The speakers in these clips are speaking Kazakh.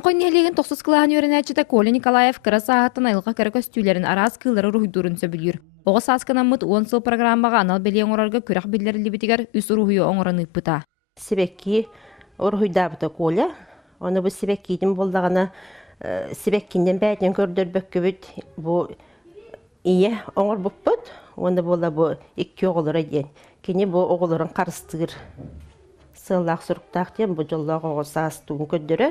Онқой нехелеген 9 кылаһын үйренәчіті Коля Николаев кыра саһаттан айылға кәрі көстүйлерін арас кыллары рухидурын сөбілер. Оғы сасканаммыт 10 сыл программаға анал белең орарға көрәк білдері лебетігер үс рухио оңыраны ыппыта. Себекки орхуйдабыта Коля. Оны бұл себеккиден болдағына себеккинден бәйтен көрдір бөккөбіт бұл ие оңыр бұппыт. Оны бола бұл 2 оғылыр еден. Кені бұл оғылырын қарыстығыр. Сыллақ сұрықтақ ден бұл жоллағы оғысағыстығын көддірі.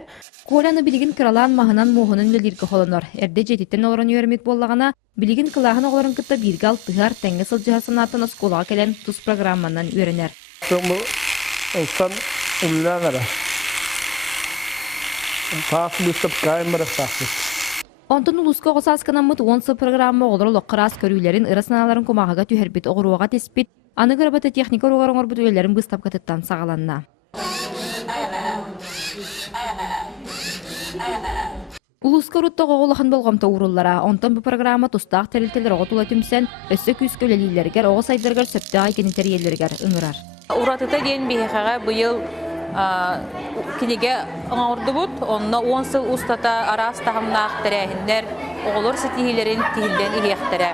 Коляны білігін кыралан мағынан моғынын лөліргі қолыныр. Әрде жететтен орын үйермет болағына, білігін кылағын оғылырын кытта бірге алтығар тәңгі сылжыға санатын осколаға келен тұс программанан үйренер. Бұл ұлттан ұллағыра. Тағы бұстып қайын бұрық сақсыз. Онтон улуска оғысасканамыт 10 сыл программа оғылыр лоққырас көрүйлерін ырасыналарын комағаға түйербет оғыруаға теспет, аны ғырбаты техника оғырыңыр бүтілерін бұстап катыттан сағаланна. Улуска рутта оғылықын болғамта уруллара, онтон бұл программа тұстақ тәрілтелер оғы тула түмсен, өссі күз көлелейлергер, оғы сайдыргар сөптіға екенітер елдергер ұңырар. Уратыта ден бейхаға бұйыл кинеге аңырды бұд, онына 10 сыл ұстата арас тағымнақ тәрәхіндер, оғылыр сетихилерін тихілден иғектірі.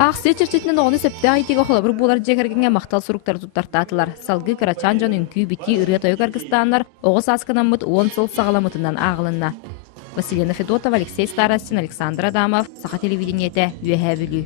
Ақсы черчетінен оғыны сөпті айтығы қолабыр болар жекергенге мақтал сұруқтар тұттартатылар. Салғы қырачан жан үнкі біті үрия тойы қарғыстанлар оғыз асқанамыт 10 сыл сағаламытынан ағылынна. Василина Федотова, Алексей Старостин, Александр Адамов, Саха телевидениеті, Үйәһә бүлі.